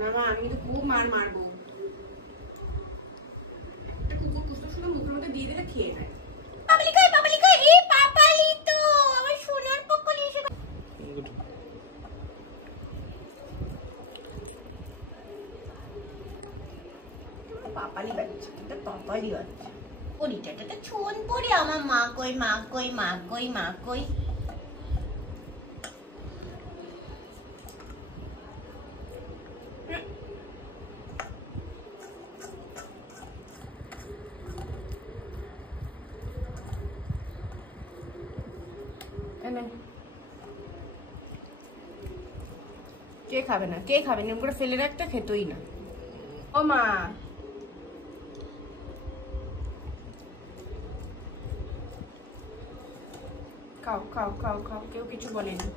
না মা, আমি কিন্তু খুব মার মারবো। একটা কুকুর কুকুর শুনে মুখের মধ্যে দিয়ে দিলে খেয়ে নেয়। পাপালি কই এই পাপালি তো আমার সোনার পাপালি এসে পাপালি বাচ্চা, এটা পাপালি বাচ্চা। পরিটাটা ছোন পড়ে আমার মা কই মা কই মা কই মা কই। কে খাবে না, কে খাবে না, করে ফেলে রাখতে খেতোই না। ও মা খাও খাও খাও খাও, কেউ কিছু বলেনি।